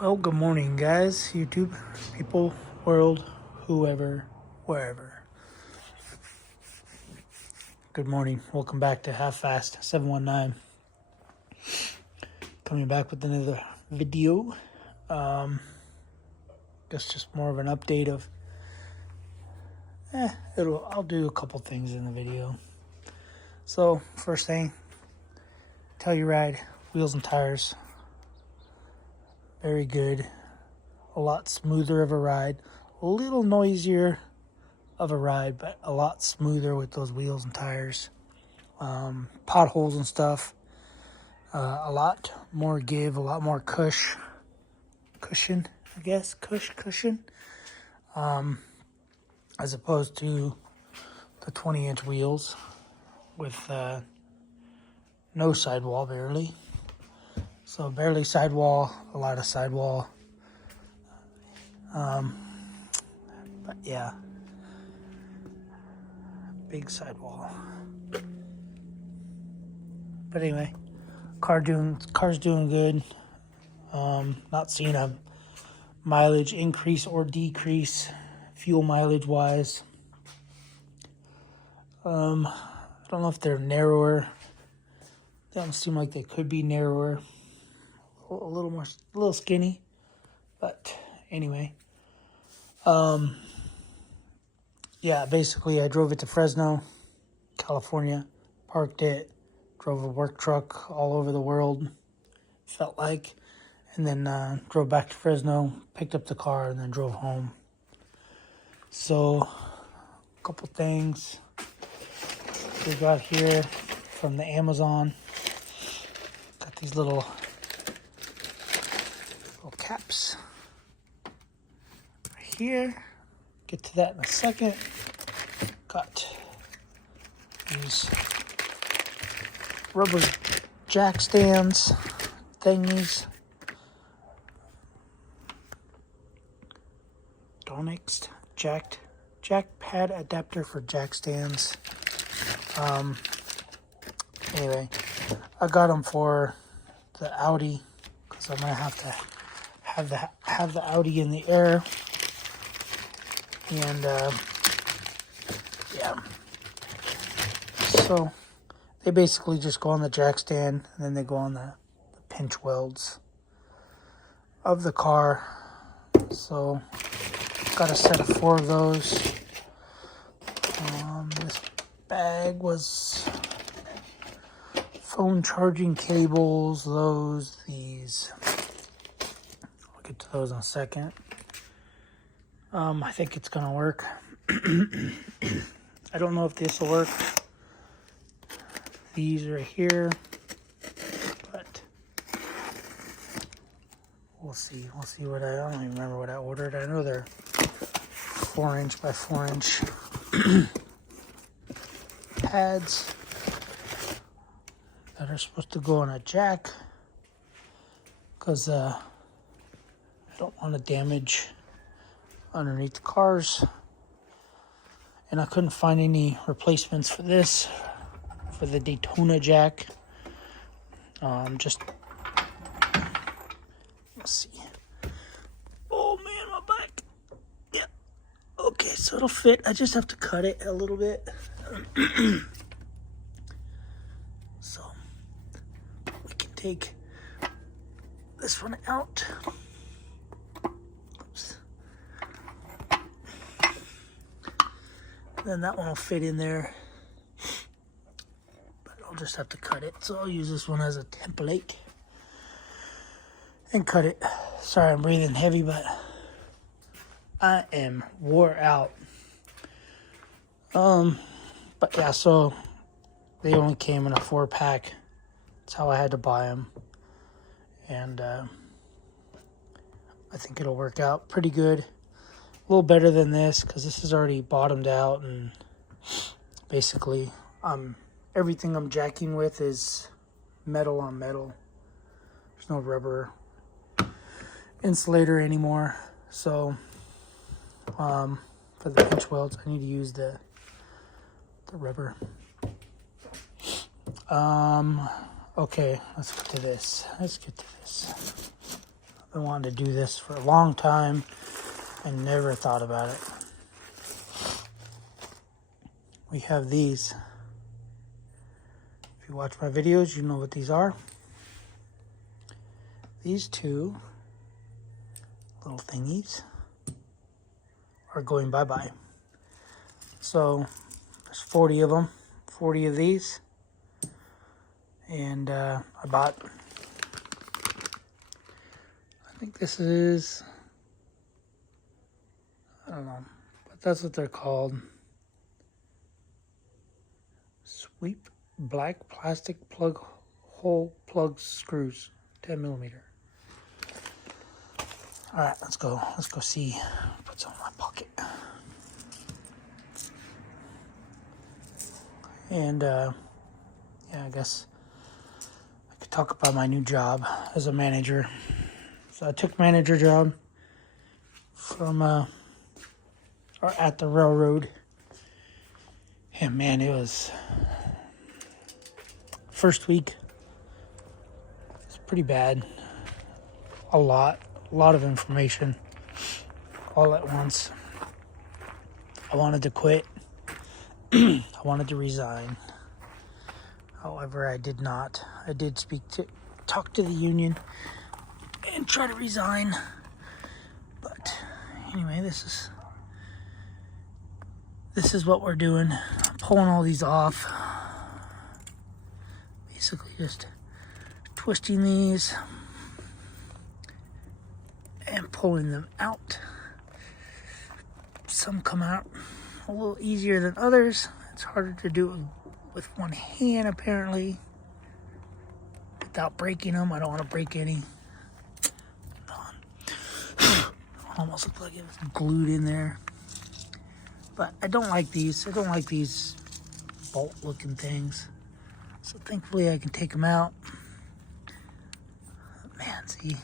Well, good morning, guys, YouTube, people, world, whoever, wherever. Good morning. Welcome back to Half Fast 719. Coming back with another video. Guess just more of an update of. I'll do a couple things in the video. So, first thing, Telluride wheels and tires. Very good. A lot smoother of a ride. A little noisier of a ride, but a lot smoother with those wheels and tires. Potholes and stuff. A lot more give, a lot more cushion, I guess, cushion. As opposed to the 20-inch wheels with no sidewall, barely. So barely sidewall, a lot of sidewall. But yeah, big sidewall. But anyway, car's doing good. Not seeing a mileage increase or decrease, fuel mileage wise. I don't know if they're narrower. They don't seem like they could be narrower. A little skinny. But anyway. Yeah, basically I drove it to Fresno, California, parked it, drove a work truck all over the world, felt like, and then drove back to Fresno, picked up the car, and then drove home. So, a couple things we got here from the Amazon. Got these little caps right here. Get to that in a second. Got these rubber jack stands thingies. Donix jack pad adapter for jack stands. Anyway, I got them for the Audi because I'm gonna have to have the Audi in the air, and yeah. So they basically just go on the jack stand, and then they go on the pinch welds of the car. So got a set of 4 of those. This bag was phone charging cables, these. I'll get to those in a second. I think it's gonna work. I don't know if this will work. These right here, but we'll see. We'll see what I don't even remember what I ordered. I know they're 4-inch by 4-inch pads that are supposed to go on a jack because I don't want to damage underneath the cars. And I couldn't find any replacements for this, for the Daytona jack. Let's see. Oh man, my back. Yeah. Okay, so it'll fit. I just have to cut it a little bit. So we can take this one out. Oops. Then that one will fit in there. But I'll just have to cut it. So I'll use this one as a template and cut it. Sorry, I'm breathing heavy, but I am wore out. But yeah, so they only came in a 4-pack. That's how I had to buy them. And I think it'll work out pretty good. A little better than this because this is already bottomed out, and basically everything I'm jacking with is metal on metal. There's no rubber insulator anymore. So for the pinch welds, I need to use the rubber. Okay, let's get to this. I've been wanting to do this for a long time and never thought about it. We have these. If you watch my videos, you know what these are. These two little thingies are going bye-bye. So there's 40 of them, 40 of these. And I bought, I think this is, I don't know, but that's what they're called. Sweep black plastic plug hole plug screws, 10 millimeter. All right, let's go see. Put some in my pocket. And yeah, I guess I could talk about my new job as a manager. So I took manager job from or at the railroad. And man, it was first week. It's pretty bad. A lot of information all at once. I wanted to quit. I wanted to resign. However, I did not. I did talk to the union and try to resign. But anyway, this is what we're doing. I'm pulling all these off. Basically just twisting these and pulling them out. Some come out a little easier than others. It's harder to do it with one hand apparently without breaking them. I don't want to break any. Almost looked like it was glued in there. But I don't like these. I don't like these bolt looking things. So thankfully I can take them out. Man, see.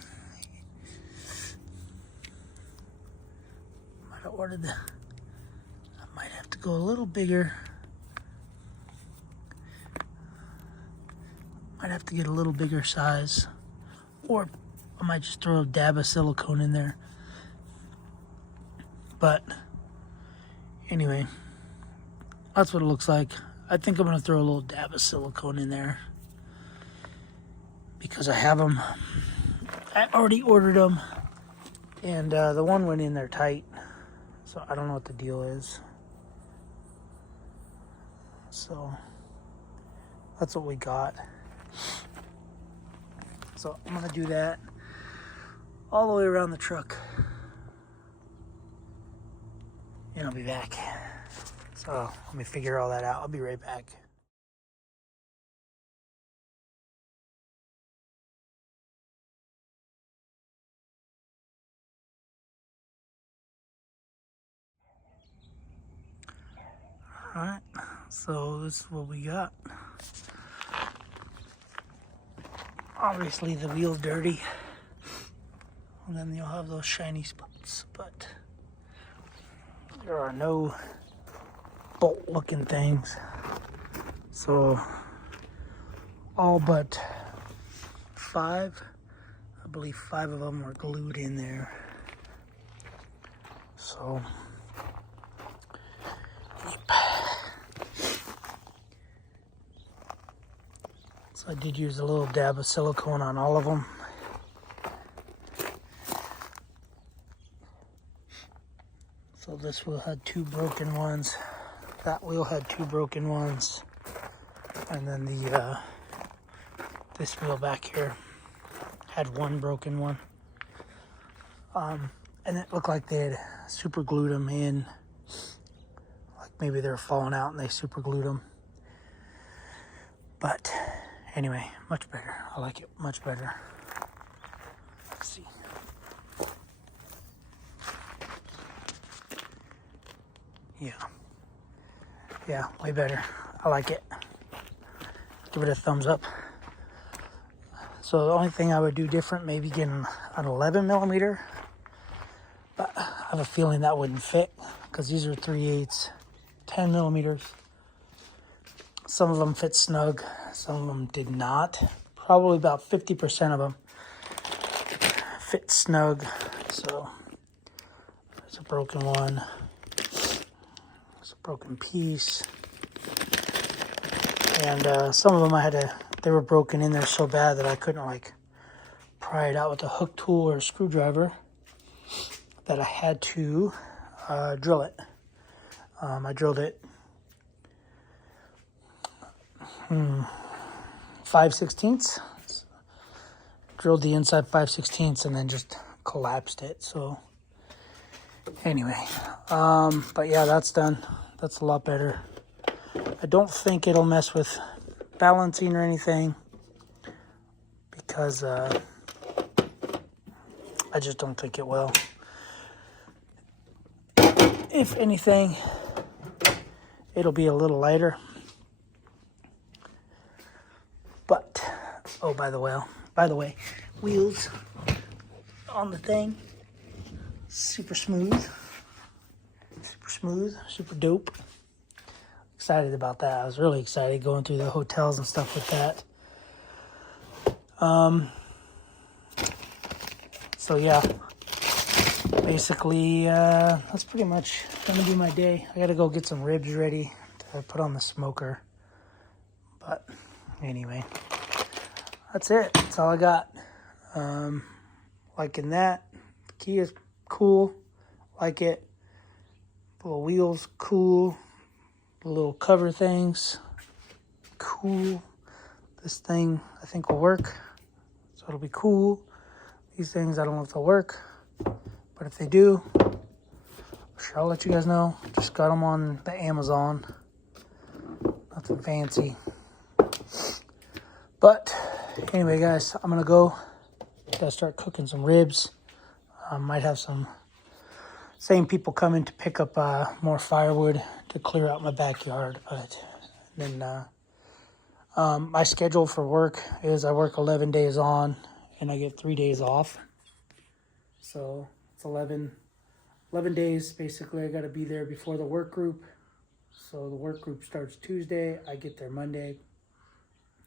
Might have ordered the... I might have to go a little bigger. Might have to get a little bigger size. Or I might just throw a dab of silicone in there. But anyway, that's what it looks like. I think I'm going to throw a little dab of silicone in there because I have them. I already ordered them, and the one went in there tight, so I don't know what the deal is. So that's what we got. So I'm going to do that all the way around the truck. And I'll be back. So let me figure all that out. I'll be right back. Alright, so this is what we got. Obviously the wheel's dirty. And then you'll have those shiny spots, but there are no bolt looking things. So all but 5, I believe 5 of them were glued in there. So I did use a little dab of silicone on all of them. So this wheel had 2 broken ones. That wheel had 2 broken ones. And then the this wheel back here had 1 broken one. And it looked like they had super glued them in. Like maybe they were falling out and they super glued them. But anyway, much better. I like it much better. Let's see. Yeah, way better. I like it. Give it a thumbs up. So the only thing I would do different, maybe getting an 11 millimeter, but I have a feeling that wouldn't fit because these are 3/8, 10 millimeters. Some of them fit snug, some of them did not. Probably about 50% of them fit snug. So there's a broken one. There's a broken piece. And some of them they were broken in there so bad that I couldn't like pry it out with a hook tool or a screwdriver, that I had to drill it. I drilled it 5/16. Drilled the inside 5/16 and then just collapsed it. So anyway, but yeah, that's done. That's a lot better. I don't think it'll mess with balancing or anything, because I just don't think it will. If anything, it'll be a little lighter. But, oh, by the way, wheels on the thing, super smooth, super dope. Excited about that. I was really excited going through the hotels and stuff with that. So yeah, basically that's pretty much gonna be my day. I gotta go get some ribs ready to put on the smoker. But anyway, that's it. That's all I got. Liking that. The key is cool. Like it. The little wheels, cool. The little cover things, cool. This thing I think will work, so it'll be cool. These things I don't know if they'll work, but if they do, sure, I'll let you guys know. Just got them on the Amazon. Nothing fancy. But anyway, guys, I'm gonna go. Gotta start cooking some ribs. Might have some same people coming to pick up more firewood to clear out my backyard. But then my schedule for work is I work 11 days on and I get 3 days off. So it's 11 days basically. I got to be there before the work group. So the work group starts Tuesday. I get there Monday.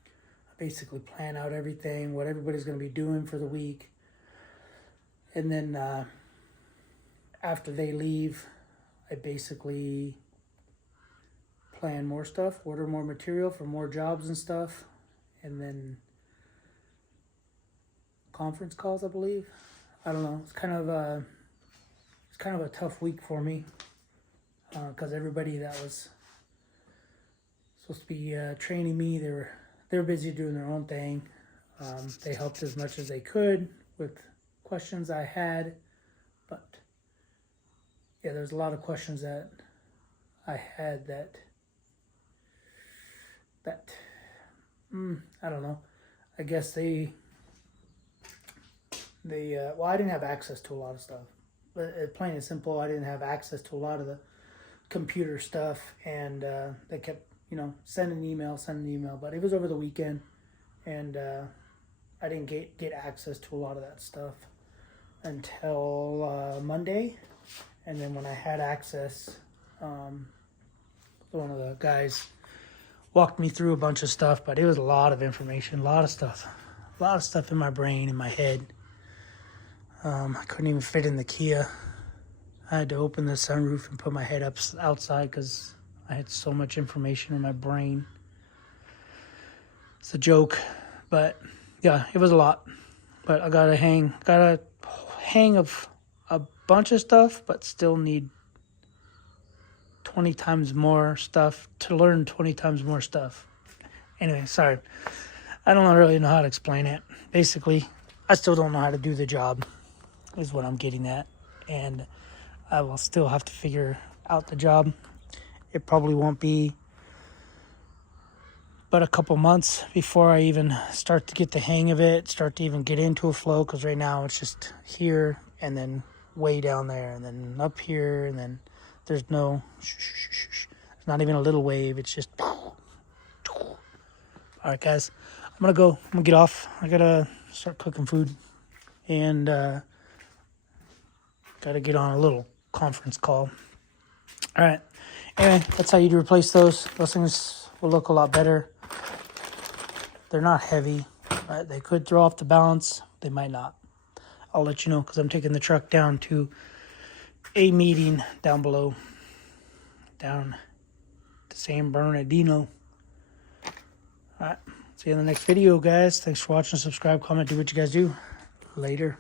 I basically plan out everything, what everybody's going to be doing for the week. And then after they leave, I basically plan more stuff, order more material for more jobs and stuff, and then conference calls, I believe. I don't know. It's kind of a tough week for me, because everybody that was supposed to be training me, they're busy doing their own thing. They helped as much as they could with questions I had, but yeah, there's a lot of questions that I had that I don't know. I guess they well, I didn't have access to a lot of stuff. But plain and simple, I didn't have access to a lot of the computer stuff, and they kept, sending email. But it was over the weekend, and I didn't get access to a lot of that stuff until Monday. And then when I had access, one of the guys walked me through a bunch of stuff, but it was a lot of information, a lot of stuff in my brain, in my head. I couldn't even fit in the Kia. I had to open the sunroof and put my head up outside because I had so much information in my brain. It's a joke, but yeah, it was a lot. But I got a hang of a bunch of stuff, but still need 20 times more stuff to learn 20 times more stuff. Anyway, sorry. I don't really know how to explain it. Basically, I still don't know how to do the job, is what I'm getting at. And I will still have to figure out the job. It probably won't be but a couple months before I even start to get the hang of it, start to even get into a flow, because right now it's just here and then way down there and then up here, and then there's no, it's not even a little wave, it's just, all right, guys, I'm gonna get off. I gotta start cooking food, and gotta get on a little conference call. All right, anyway, that's how you replace those things. Will look a lot better. They're not heavy, right? They could throw off the balance, they might not. I'll let you know because I'm taking the truck down to a meeting down below, down to San Bernardino. All right, see you in the next video, guys. Thanks for watching. Subscribe, comment, do what you guys do. Later.